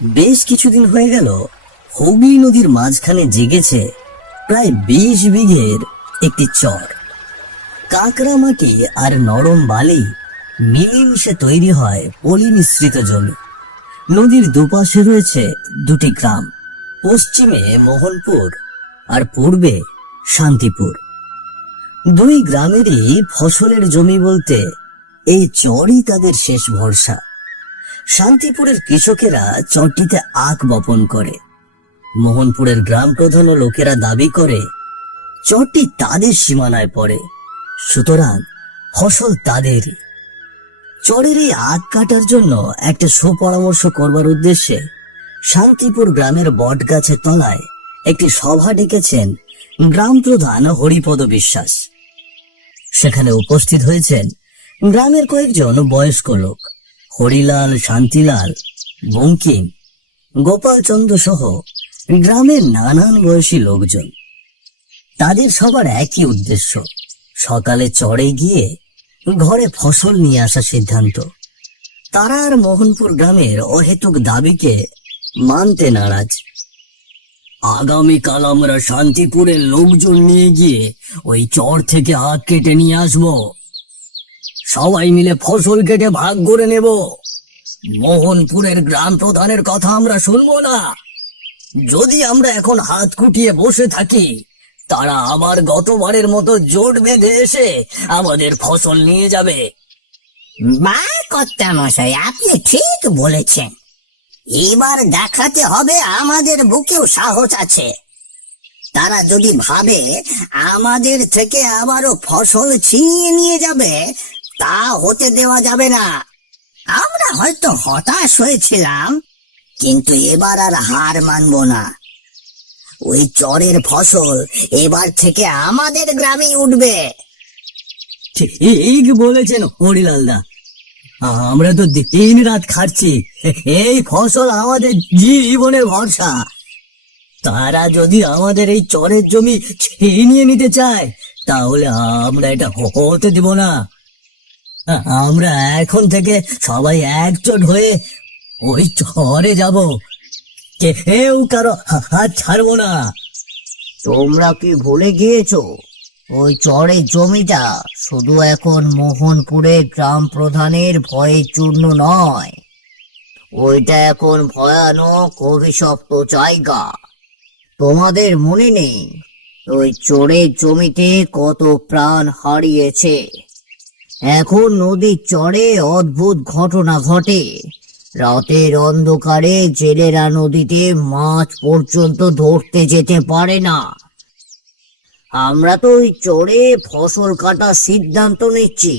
বেশ কিছুদিন হয়ে গেল হুগলি নদীর মাঝখানে জেগেছে প্রায় 20 বিঘের একটি চর। কাঁকড়া মাটি আর নরম বালি মিলেমিশে তৈরি হয় পলি মিশ্রিত জমি। নদীর দুপাশে রয়েছে দুটি গ্রাম, পশ্চিমে মোহনপুর আর পূর্বে শান্তিপুর। দুই গ্রামেরই ফসলের জমি বলতে এই চরই তাদের শেষ ভরসা। শান্তিপুরের কৃষকেরা চরটিতে আখ বপন করে। মোহনপুরের গ্রাম প্রধান ও লোকেরা দাবি করে চরটি তাদের সীমানায় পড়ে, সুতরাং ফসল তাদেরই। চরের এই আখ কাটার জন্য একটা সুপরামর্শ করবার উদ্দেশ্যে শান্তিপুর গ্রামের বট গাছের তলায় একটি সভা ডেকেছেন গ্রাম প্রধান হরিপদ বিশ্বাস। সেখানে উপস্থিত হয়েছেন গ্রামের কয়েকজন বয়স্ক লোক, হরিলাল, শান্তিলাল, বঙ্কিম, গোপাল চন্দ্র সহ গ্রামের নানান বয়সী লোকজন। তাদের সবার একই উদ্দেশ্য, সকালে চড়ে গিয়ে ঘরে ফসল নিয়ে আসা সিদ্ধান্ত। তারা আর মোহনপুর গ্রামের অহেতুক দাবিকে মানতে নারাজ। আগামীকাল আমরা শান্তিপুরের লোকজন নিয়ে গিয়ে ওই চর থেকে আখ কেটে নিয়ে আসবো। সবাই মিলে ফসল কেটে ভাগ করে নেব। মোহনপুরের গ্রাম প্রধানের কথা আমরা শুনবো না। যদি আমরা এখন হাত কুটিয়ে বসে থাকি, তারা আবার গতবারের মতো জোট বেঁধে এসে আমাদের ফসল নিয়ে যাবে। বা কর্তা মশাই, আপনি ঠিক বলেছেন। এবার দেখাতে হবে আমাদের বুকেও সাহস আছে। তারা যদি ভাবে আমাদের থেকে আবারও ফসল ছিনিয়ে নিয়ে যাবে, তা হতে দেওয়া যাবে না। আমরা হয়তো হতাশ হয়েছিলাম, কিন্তু এবার আর হার মানব না। ওই চরের ফসল এবার থেকে আমাদের গ্রামেই উঠবে। ঠিক বলেছেন হরিলালদা, আমরা তো দিন রাত খাচ্ছি, এই ফসল আমাদের জীবনের ভরসা। তারা যদি আমাদের এই চরের জমি ছিনিয়ে নিতে চায়, তাহলে আমরা এটা হতে দিব না। আমরা এখন থেকে সবাই একজোট হয়ে ওই চরে যাব, কেউ কারো হাত ছাড়বো না। তোমরা কি ভুলে গিয়েছো, ওই চরের জমিটা শুধু এখন মোহনপুরের গ্রাম প্রধানের ভয়ে চূর্ণ নয়, ওইটা এখন ভয়ানক অভিশপ্ত জায়গা। তোমাদের মনে নেই ওই চরের জমিতে কত প্রাণ হারিয়েছে? এখন নদীর চরে অদ্ভুত ঘটনা ঘটে। রাতের অন্ধকারে জেলেরা নদীতে মাছ পর্যন্ত ধরতে যেতে পারে না। আমরা তো ওই চরে ফসল কাটার সিদ্ধান্ত নিচ্ছি।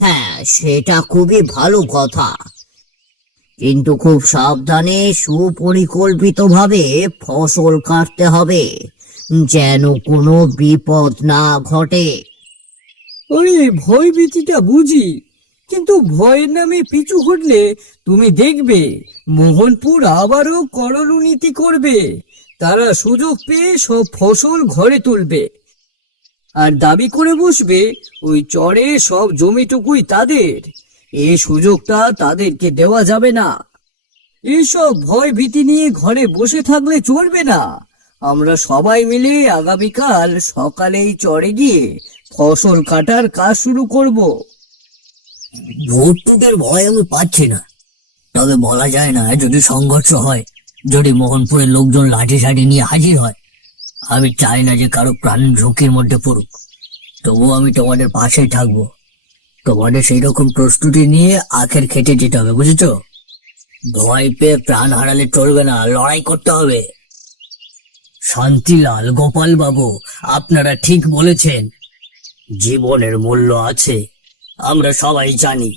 হ্যাঁ, সেটা খুবই ভালো কথা, কিন্তু খুব সাবধানে সুপরিকল্পিতভাবে ফসল কাটতে হবে, যেন কোনো বিপদ না ঘটে। ওরে, ভয় ভীতিটা বুঝি, কিন্তু ভয়ের নামে পিছু হটলে তুমি দেখবে মোহনপুর আবারও করলনীতি করবে। তারা সুযোগ পেয়ে সব ফসল ঘরে তুলবে আর দাবি করে বসবে ওই চরে সব জমিটুকুই তাদের। এই সুযোগটা তাদেরকে দেওয়া যাবে না। এইসব ভয় ভীতি নিয়ে ঘরে বসে থাকলে চলবে না। আমরা সবাই মিলে আগামীকাল সকালেই চরে গিয়ে ফসল কাটার কাজ শুরু করব। ভোটটুকের ভয় আমি পাচ্ছি না, তবে বলা যায় না যদি সংঘর্ষ হয়, যদি মোহনপুরের লোকজন লাঠি সাঠি নিয়ে হাজির হয়। আমি চাই না যে কারো প্রাণ ঝুঁকির মধ্যে পড়ুক, তবুও আমি তোমাদের পাশে থাকবো। তোমাদের সেই রকম প্রস্তুতি নিয়ে আখের খেটে যেতে হবে, বুঝেছো? ভয় পেয়ে প্রাণ হারালে চলবে না, লড়াই করতে হবে। শান্তিলাল, গোপাল বাবু, আপনারা ঠিক বলেছেন। জীবনের মূল্য আছে, আমরা সবাই জানি,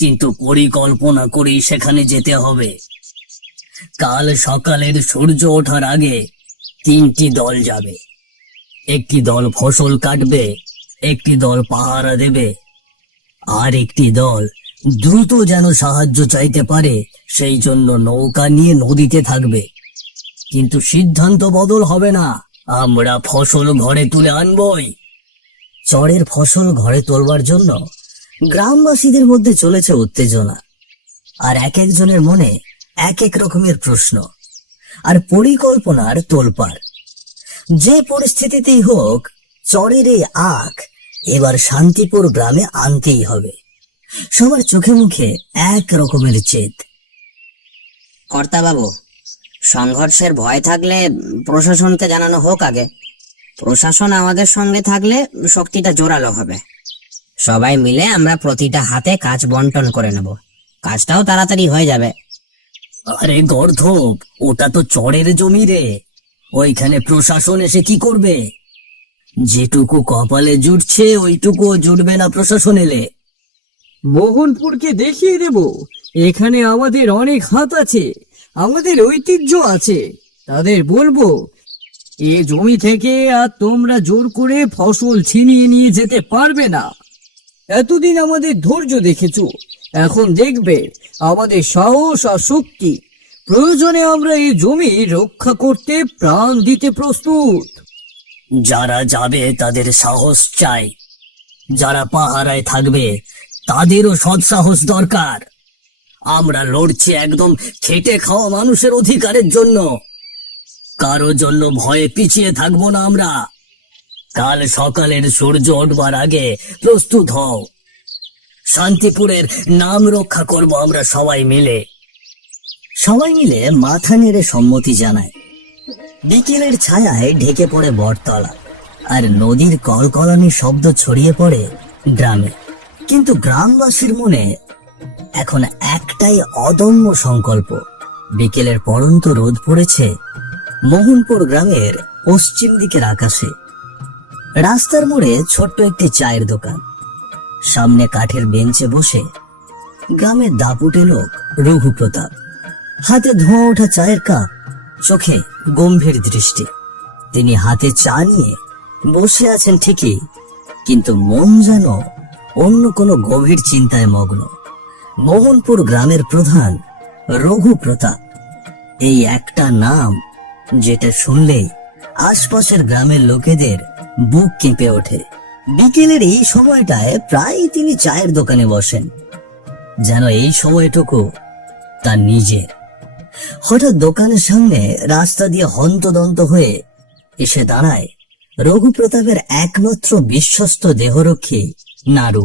কিন্তু পরিকল্পনা করি সেখানে যেতে হবে। কাল সকালের সূর্য ওঠার আগে 3টি দল যাবে। একটি দল ফসল কাটবে, একটি দল পাহারা দেবে, আর একটি দল দ্রুত যেন সাহায্য চাইতে পারে সেই জন্য নৌকা নিয়ে নদীতে থাকবে। কিন্তু সিদ্ধান্ত বদল হবে না, আমরা ফসল ঘরে তুলে আনবই। চরের ফসল ঘরে তোলবার জন্য গ্রামবাসীদের মধ্যে চলেছে উত্তেজনা, আর এক একজনের মনে এক এক রকমের প্রশ্ন আর পরিকল্পনার তোলপাড়। যে পরিস্থিতিতেই হোক চরের এই আখ এবার শান্তিপুর গ্রামে আনতেই হবে। সবার চোখে মুখে এক রকমের জেদ। কর্তাবাবু, সংঘর্ষের ভয় থাকলে প্রশাসনকে জানানো হোক আগে। প্রশাসন আমাদের সঙ্গে থাকলে শক্তিটা জোরালো হবে। সবাই মিলে আমরা প্রতিটা হাতে কাজ বন্টন করে নেব, কাজটাও তাড়াতাড়ি হয়ে যাবে। আরে গর্ধব, ওটা তো চরের জমি রে, ওইখানে প্রশাসন এসে কি করবে? যেটুকু কপালে জুটছে ওইটুকু জুটবে না প্রশাসন এলে। মোহনপুরকে দেখিয়ে দেব এখানে আমাদের অনেক হাত আছে, আমাদের ঐতিহ্য আছে। তাদের বলবো এ জমি থেকে আর তোমরা জোর করে ফসল ছিনিয়ে নিয়ে যেতে পারবে না। এতদিন আমাদের ধৈর্য দেখেছো, এখন দেখবে আমাদের সাহস আর শক্তি। প্রয়োজনে আমরা এই জমি রক্ষা করতে প্রাণ দিতে প্রস্তুত। যারা যাবে তাদের সাহস চাই, যারা পাহারায় থাকবে তাদেরও সৎসাহস দরকার। আমরা লড়ছি একদম খেটে খাওয়া মানুষের অধিকারের জন্য, কারো জন্য ভয়ে পিছিয়ে থাকবো না আমরা। কাল সকালের সূর্য ওঠবার আগে প্রস্তুত হও, শান্তিপুরের নাম রক্ষা করব আমরা সবাই মিলে। সবাই মিলে মাথা নেড়ে সম্মতি জানায়। বিকেলের ছায়ায় ঢেকে পড়ে বটতলা, আর নদীর কলকলানি শব্দ ছড়িয়ে পড়ে গ্রামে। কিন্তু গ্রামবাসীর মনে এখন একটাই অদম্য সংকল্প। বিকেলের পড়ন্ত রোদ পড়েছে মোহনপুর গ্রামের পশ্চিম দিকের আকাশে। রাস্তার মোড়ে ছোট্ট একটি চায়ের দোকান, সামনে কাঠের বেঞ্চে বসে গ্রামের দাপুটে লোক রঘুপ্রতাপ। হাতে ধোঁয়া ওঠা চায়ের কাপ, চোখে গম্ভীর দৃষ্টি। তিনি হাতে চা নিয়ে বসে আছেন ঠিকই, কিন্তু মন যেন অন্য কোনো গভীর চিন্তায় মগ্ন। মোহনপুর গ্রামের প্রধান রঘুপ্রতাপ, এই একটা নাম যেটা শুনলেই আশপাশের গ্রামের লোকেদের বুক কেঁপে ওঠে। বিকেলের এই সময়টায় প্রায় তিনি চায়ের দোকানে বসেন, যেন এই সময়টুকু তার নিজের। হঠাৎ দোকানের সামনে রাস্তা দিয়ে হন্তদন্ত হয়ে এসে দাঁড়ায় রঘুপ্রতাপের একমাত্র বিশ্বস্ত দেহরক্ষী নারু।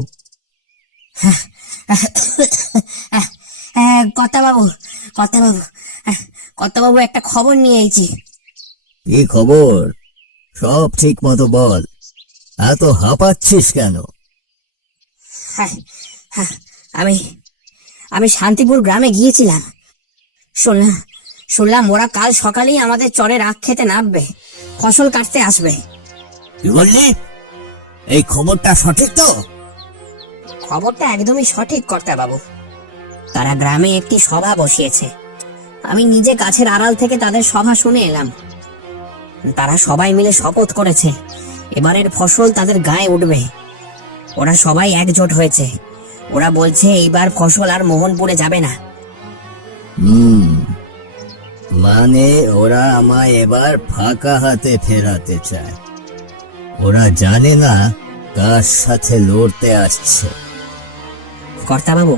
কর্তাবাবু, কর্তাবাবু, কর্তাবাবু, একটা খবর নিয়ে এসেছি। কি খবর? সব ঠিক মতো বল, এত হাঁপাচ্ছিস কেন? আমি আমি শান্তিপুর গ্রামে গিয়েছিলাম, শুনলাম ওরা কাল সকালেই আমাদের চরের আখ খেতে নামবে, ফসল কাটতে আসবে। কি বললি? এই খবরটা সঠিক তো? খবরটা একদমই সঠিক কর্তাবাবু। তারা গ্রামে একটি সভা বসিয়েছে, আমি নিজে গাছের আড়াল থেকে তাদের সভা শুনে এলাম। তারা সবাই মিলে শপথ করেছে এবারের ফসল তাদের গায়ে উঠবে। ওরা সবাই একজোট হয়েছে, ওরা বলছে এইবার ফসল আর মোহনপুরে যাবে না। মানে ওরা আমায় এবার ফাঁকা হাতে ফেরাতে চায়। ওরা জানে না কার সাথে লড়তে আসছে। কর্তাবাবু,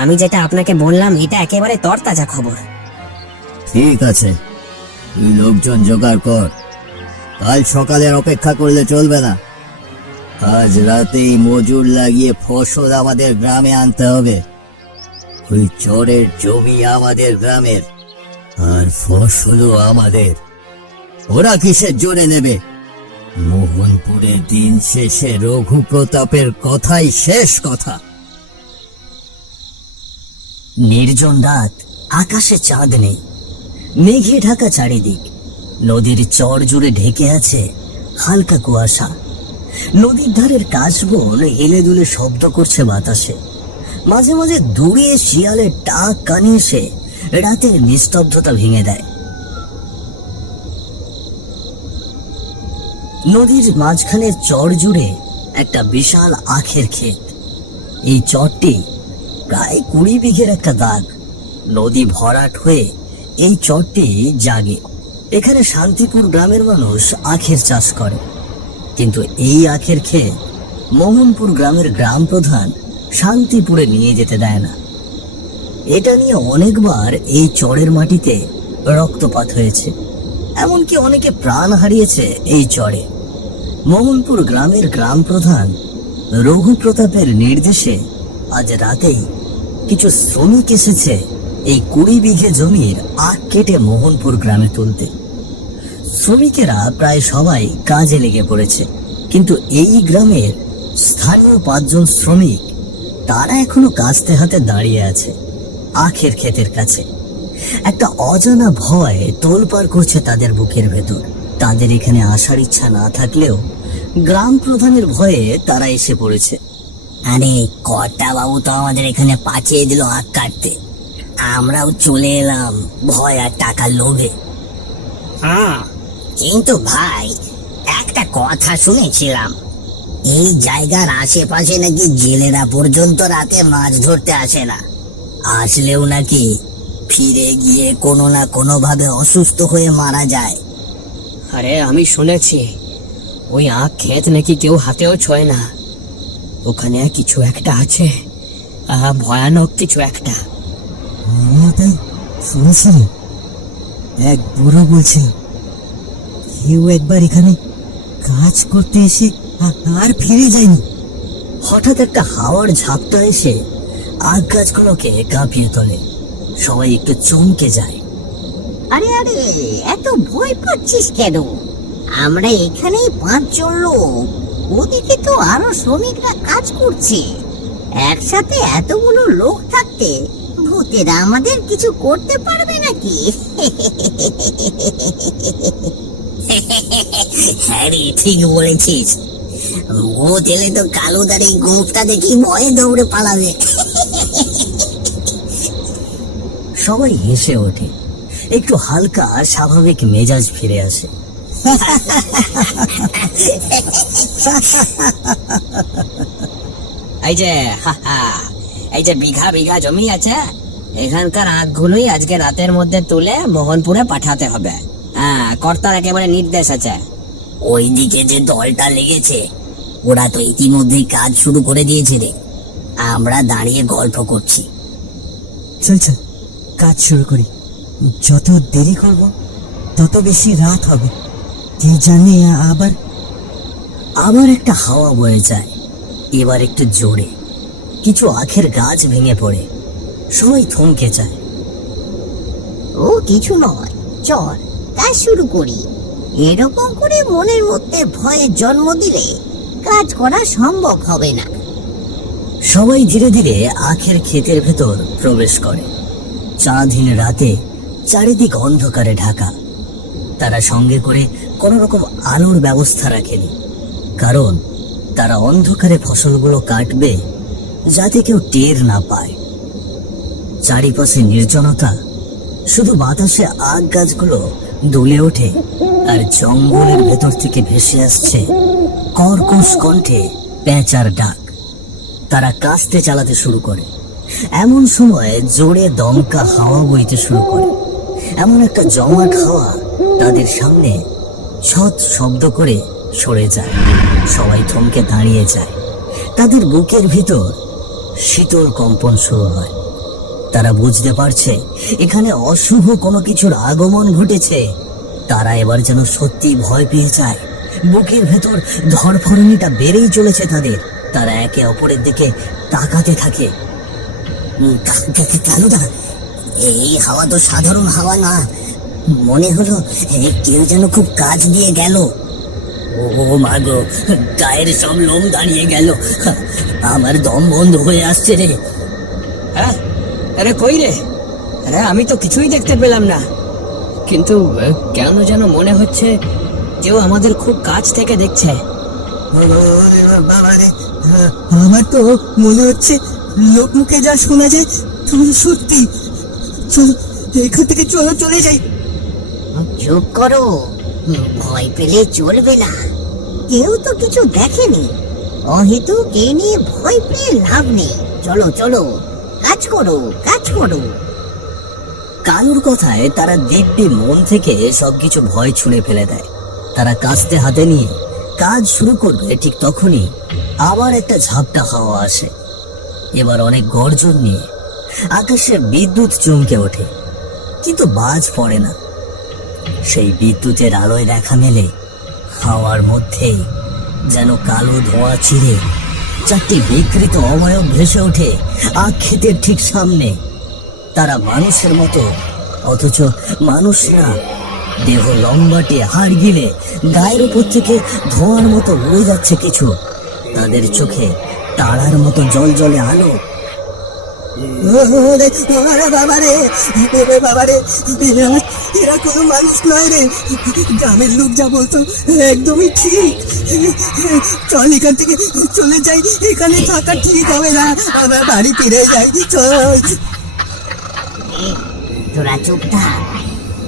আমি যেটা আপনাকে বললাম এটা একেবারে তরতাজা খবর। ঠিক আছে, তুই লোকজন জোগাড় কর, কাল সকালের অপেক্ষা করলে চলবে না। আজ রাতেই মজুর লাগিয়ে ফসল আমাদের গ্রামে আনতে হবে। ওই চরের জমি আমাদের গ্রামের, আর ফসলও আমাদের। ওরা কিসের জোরে নেবে? মোহনপুরের দিন শেষে রঘুপ্রতাপের কথাই শেষ কথা। নির্জন রাত, আকাশে চাঁদ নেই, মেঘে ঢাকা চারিদিক। নদীর চর জুড়ে ঢেকে আছে হালকা কুয়াশা। নদীর ধারের কাশবন হেলে দুলে শব্দ করছে বাতাসে। মাঝে মাঝে দূরে শিয়ালের ডাক কানে এসে রাতের নিস্তব্ধতা ভেঙে দেয়। নদীর মাঝখানের চর জুড়ে একটা বিশাল আখের ক্ষেত। এই চরটি প্রায় 20 বিঘের একটা দাগ। নদী ভরাট হয়ে এই চরটি জাগে। এখানে শান্তিপুর গ্রামের মানুষ আখের চাষ করে, কিন্তু এই আখের ক্ষেত মোহনপুর গ্রামের গ্রাম প্রধান শান্তিপুরে নিয়ে যেতে দেয় না। এটা নিয়ে অনেকবার এই চরের মাটিতে রক্তপাত হয়েছে, এমনকি অনেকে প্রাণ হারিয়েছে এই চরে। মোহনপুর গ্রামের গ্রাম প্রধান রঘু প্রতাপের নির্দেশে আজ রাতেই কিছু শ্রমিক এসেছে এই 20 বিঘে জমির আখ কেটে মোহনপুর গ্রামে তুলতে। শ্রমিকেরা প্রায় সবাই কাজে লেগে পড়েছে, কিন্তু এই গ্রামের স্থানীয় 5 জন শ্রমিক তারা এখনো কাস্তে হাতে দাঁড়িয়ে আছে আখের ক্ষেতের কাছে। একটা অজানা ভয় তোলপাড় করছে তাদের বুকের ভেতর। তাদের এখানে আসার ইচ্ছা না থাকলেও গ্রাম প্রধানের ভয়ে তারা এসে পড়েছে। আরে কর্তা বাবু তো আমাদের এখানে পাঠিয়ে দিল আখ কাটতে, আমরাও চলে এলাম ভয় আর টাকার লোভে। কিন্তু ভাই, একটা কথা শুনেছিলাম, এই জায়গার আশেপাশে নাকি জেলেরা পর্যন্ত রাতে মাছ ধরতে আসে না, আসলেও নাকি ফিরে গিয়ে কোনো না কোনো ভাবে অসুস্থ হয়ে মারা যায়। আরে আমি শুনেছি ওই আখ ক্ষেত নাকি কেউ হাতেও ছোঁয় না। ওখানে কিছু একটা আছে, ভয়ানক কিছু একটা। তাই শুনেছি রে, এক বুড়ো বলছে কেউ একবার এখানে কাজ করতে এসে আর ফিরে যায়নি। হঠাৎ একটা হাওয়ার ঝাপটা এসে আখ গাছগুলোকে কাঁপিয়ে তোলে। সবাই একটু চমকে যায়। আরে আরে, এত ভয় পাচ্ছিস কেন? আমরা এখানেই 5 জন লোক, ওদিকে তো আরো শ্রমিকরা কাজ করছে। একসাথে এতগুলো লোক থাকতে ভূতেরা আমাদের কিছু করতে পারবে নাকি? হ্যাঁ রে, ঠিক বলেছিস। ভূত এলে তো কালুদার এই গোঁফটা দেখি ভয়ে দৌড়ে পালাবে। সবাই হেসে ওঠে, একটু হালকা স্বাভাবিক মেজাজ ফিরে আসে। এই যে বিঘা বিঘা জমি আছে, এখানকার আখগুলোই আজকে রাতের মধ্যে তুলে মোহনপুরে পাঠাতে হবে। কর্তার একেবারে নির্দেশ আছে। ওইদিকে যে দলটা লেগেছে, ওরা তো ইতিমধ্যেই কাজ শুরু করে দিয়েছে রে। আমরা দাঁড়িয়ে গল্প করছি। চল চল, কাজ শুরু করি। যত দেরি করব তত বেশি রাত হবে। কে জানে আবার একটা হাওয়া বয়ে যায়, এবার একটু জোরে। কিছু আখের গাছ ভেঙে পড়ে, সবাই থমকে যায়। ও কিছু নয়, চল কাজ শুরু করি। এরকম করে মনের মধ্যে ভয়ের জন্ম দিলে কাজ করা সম্ভব হবে না। সবাই ধীরে ধীরে আখের ক্ষেতের ভেতর প্রবেশ করে। চাঁদহীন রাতে চারিদিক অন্ধকারে ঢাকা। তারা সঙ্গে করে কোনো রকম আলোর ব্যবস্থা রাখেনি, কারণ তারা অন্ধকারে ফসলগুলো কাটবে যাতে কেউ টের না পায়। চারিপাশে নির্জনতা, শুধু বাতাসে আখ গাছগুলো দুলে ওঠে, আর জঙ্গলের ভেতর থেকে ভেসে আসছে কর্কশ কণ্ঠে পেঁচার ডাক। তারা কাস্তে চালাতে শুরু করে। এমন সময় জোরে দমকা হাওয়া বইতে শুরু করে। এমন একটা জমাট হাওয়া তাদের সামনে ছট শব্দ করে সরে যায়। সবাই থমকে দাঁড়িয়ে যায়। তাদের বুকের ভিতর শীতল কম্পন শুরু হয়। তারা বুঝতে পারছে এখানে অশুভ কোনো কিছুর আগমন ঘটেছে। তারা এবার যেন সত্যি ভয় পেয়ে যায়। বুকের ভেতর ধড়ফড়ানিটা বেড়েই চলেছে তাদের। তারা একে অপরের দিকে তাকাতে থাকে। কালুদা, এই হাওয়া তো সাধারণ হাওয়া না, মনে হলো কেউ যেন খুব কাজ দিয়ে গেল। ও মাগো, গায়ের সব লোম দাঁড়িয়ে গেল। আমার দম বন্ধ হয়ে আসছে রে। হ্যাঁ, আরে কই রে? আরে আমি তো কিছুই দেখতে পেলাম না, কিন্তু কেন যেন মনে হচ্ছে কেউ আমাদের খুব কাছ থেকে দেখছে। আমার তো মনে হচ্ছে লোক মুখে যা শোনা যায় তাহলে সত্যি। চলো এখান থেকে চলে যাই। চুপ করো, ভয় পেলে চলবে না। কেউ তো কিছু দেখেনি, অহেতুক কে নিয়ে ভয় পেয়ে লাভ নেই। চলো চলো, কাজ করো কাজ করো। কালুর কথায় তারা দিব্যি মন থেকে সবকিছু ভয় ছুঁড়ে ফেলে দেয়। তারা কাস্তে হাতে নিয়ে কাজ শুরু করবে, ঠিক তখনই আবার একটা ঝাপটা হাওয়া আসে। এবার অনেক গর্জন নিয়ে আকাশে বিদ্যুৎ চমকে ওঠে, কিন্তু বাজ পড়ে না। সেই বিদ্যুতের আলোয় দেখা মেলে হাওয়ার মধ্যেই যেন কালো ধোঁয়া চিরে চারটি বিকৃত অবয়ব ভেসে ওঠে আখ ক্ষেতের ঠিক সামনে। তারা মানুষের মতো, অথচ মানুষ না। দেহ লম্বাটে, হাড় গিলে, গায়ের উপর থেকে ধোঁয়ার মতো উড়ে যাচ্ছে কিছু। তাদের চোখে তারার মতো জল জলে আলো। এরা কোনো মানুষ নয় রে। গ্রামের লোক যা বলতো একদমই ঠিক। চল এখান থেকে চলে যাই, এখানে থাকা ঠিক হবে না। আমার বাড়ি ফিরে যাই, চল। তোরা চুপ থাক।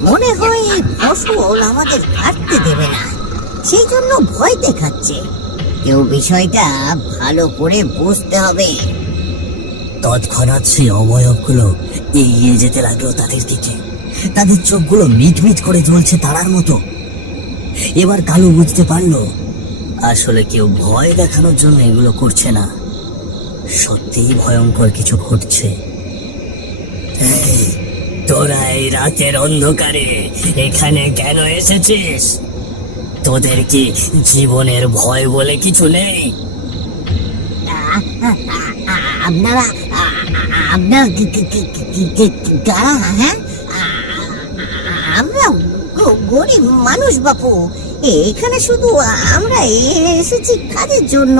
মনে হয় এই ফসল আমাদের কাটতে দেবে না, সেই জন্য ভয় দেখাচ্ছে। কেউ বিষয়টা ভালো করে বুঝতে হবে। তৎক্ষণাৎ সেই অবয়বগুলো এগিয়ে যেতে লাগলো তাদের দিকে। তাদের চোখগুলো মিটমিট করে জ্বলছে তারার মতো। এবার কালু বুঝতে পারলো আসলে কেউ ভয় দেখানোর জন্য এগুলো করছে না, সত্যিই ভয়ঙ্কর কিছু ঘটছে। তোরা এই রাতের অন্ধকারে এখানে কেন এসেছিস? তোদের কি জীবনের ভয় বলে কিছু নেই? আপনারা আপনার কারা? হ্যাঁ, আমরা গরিব মানুষ বাপু। এখানে শুধু আমরা এসেছি কাজের জন্য।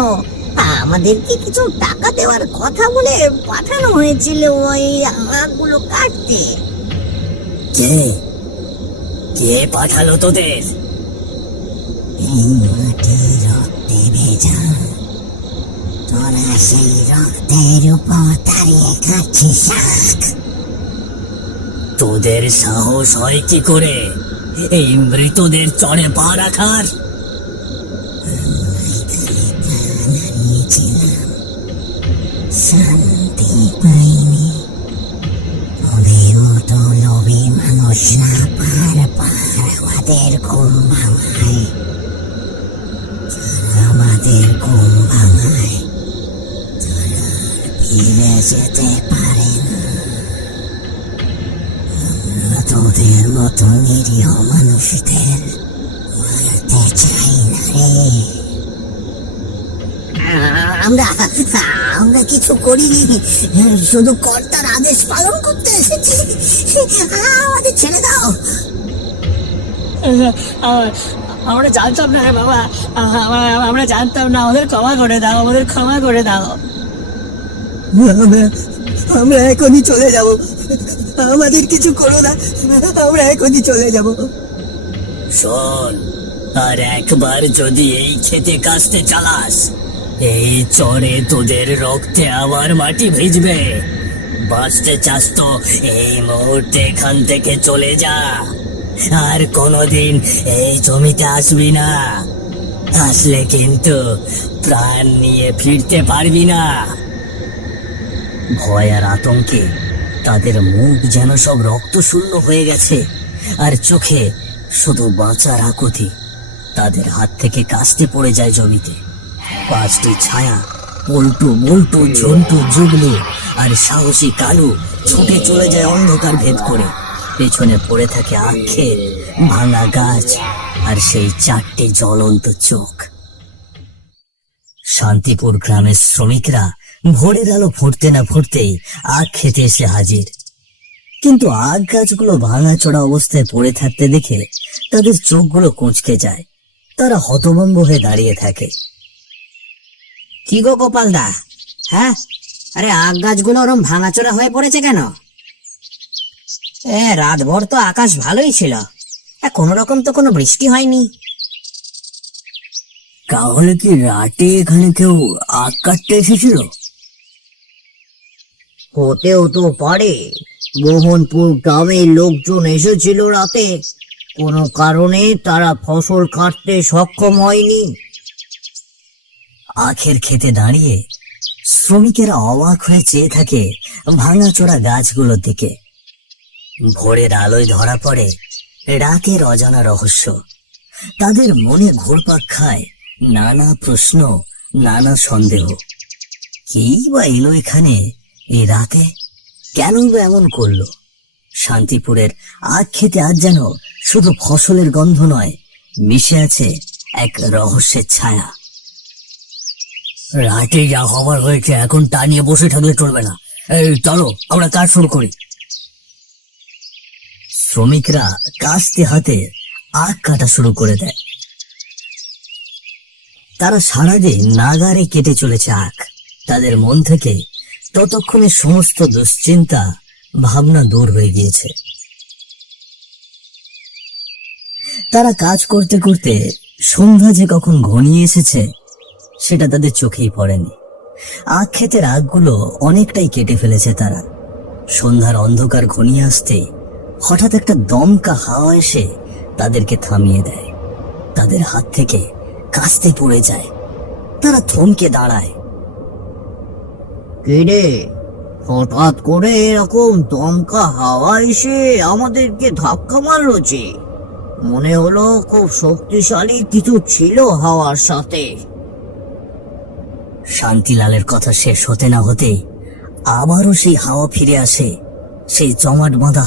আমাদেরকে কিছু টাকা দেওয়ার কথা বলে পাঠানো হয়েছিল ওই আখগুলো কাটতে। কে কে পাঠালো তোদের? এই মাটি রক্তে ভেজা, তোরা সেই রক্তের উপর দাঁড়িয়ে খাচ্ছিস শাক। তোদের সাহস হয় কি করে এই মৃতদের চড়ে পা রাখার? শান্তি পাইনি, ওদের মতো লোভী মানুষরা পার আমাদের ঘুম ভাঙায়। আমাদের ঘুম ভাঙায়, তারা ফিরে যেতে পারে না। আমরা তোদের মতো নিরীহ মানুষদের মারতে চাই না রে। আমরা কিছু করিনি, শুধু কর্তার আদেশ পালন করতে এসেছি। আমাদের ছেড়ে দাও। আমরা জানতাম না রে বাবা, আমরা জানতাম না। আমাদের ক্ষমা করে দাও, আমাদের ক্ষমা করে দাও। আমরা এখনই চলে যাব। আমাদের কিছু করো না, আমরা এখনই চলে যাব। শোন, আর একবার যদি এই খেতে কাস্তে চালাস, এই চরে তোদের রক্তে আবার মাটি ভিজবে। বাঁচতে চাস তো এই মুহূর্তে এখান থেকে চলে যা, আর কোনোদিন এই জমিতে আসবি না। আসলে কিন্তু প্রাণ নিয়ে ফিরতে পারবি না। ভয় আর আতঙ্কে তাদের মুখ যেন সব রক্ত শূন্য হয়ে গেছে, আর চোখে শুধু বাঁচার আকুতি। তাদের হাত থেকে কাস্তে পড়ে যায় জমিতে। পাঁচটি ছায়া, পল্টু, বল্টু, ঝন্টু, জুগলু আর সাহসী কালু ছুটে চলে যায় অন্ধকার ভেদ করে। পেছনে পড়ে থাকে আখের ভাঙা গাছ আর সেই চারটি জ্বলন্ত চোখ। শান্তিপুর গ্রামের শ্রমিকরা ভোরের আলো ফুটতে না ফুটতেই আখ খেতে এসে হাজির। কিন্তু আখ গাছগুলো ভাঙাচোরা অবস্থায় পড়ে থাকতে দেখে তাদের চোখগুলো কুঁচকে যায়। তারা হতভম্ব হয়ে দাঁড়িয়ে থাকে। কি গো গোপালদা, হ্যাঁ? আরে আখ গাছগুলো ওরম ভাঙাচোরা হয়ে পড়েছে কেন? রাতভর তো আকাশ ভালোই ছিল, কোনো রকম তো কোনো বৃষ্টি হয়নি। তাহলে কি রাতে এখানে কেউ আখ কাটতে এসেছিল? হতেও তো পারে। মোহনপুর গ্রামের লোকজন এসেছিল রাতে, কোনো কারণে তারা ফসল কাটতে সক্ষম হয়নি। আখের খেতে দাঁড়িয়ে শ্রমিকেরা অবাক হয়ে চেয়ে থাকে ভাঙাচোরা গাছগুলোর দিকে। ভোরের আলোয় ধরা পড়ে রাতের অজানা রহস্য। তাদের মনে ঘুরপাক খায় নানা প্রশ্ন, নানা সন্দেহ। কি বা এলো এখানে এই রাতে? কেন বা এমন করলো? শান্তিপুরের আখ খেতে আজ যেন শুধু ফসলের গন্ধ নয়, মিশে আছে এক রহস্যের ছায়া। রাতে যা হবার হয়েছে, এখন তা নিয়ে বসে থাকলে চলবে না। এই চলো, আমরা কাজ শুরু করি। শ্রমিকরা কাস্তে হাতে আখ কাটা শুরু করে দেয়। তারা সারাদিন নাগারে কেটে চলেছে আখ। তাদের মন থেকে ততক্ষণে সমস্ত দুশ্চিন্তা ভাবনা দূর হয়ে গিয়েছে। তারা কাজ করতে করতে সন্ধ্যা যে কখন ঘনিয়ে এসেছে সেটা তাদের চোখেই পড়েনি। আখ ক্ষেতের আখগুলো অনেকটাই কেটে ফেলেছে তারা। সন্ধ্যার অন্ধকার ঘনিয়ে আসতেই হঠাৎ একটা দমকা হাওয়া এসে তাদেরকে থামিয়ে দেয়। তাদের হাত থেকে কাস্তে পড়ে যায়। তারা থমকে দাঁড়ায়। কিরে, হঠাৎ করে এরকম দমকা হাওয়া এসে আমাদেরকে ধাক্কা মারলো যে? মনে হলো খুব শক্তিশালী কিছু ছিল হাওয়ার সাথে। শান্তিলালের কথা শেষ হতে না হতেই আবারও সেই হাওয়া ফিরে আসে, সেই জমাট বাঁধা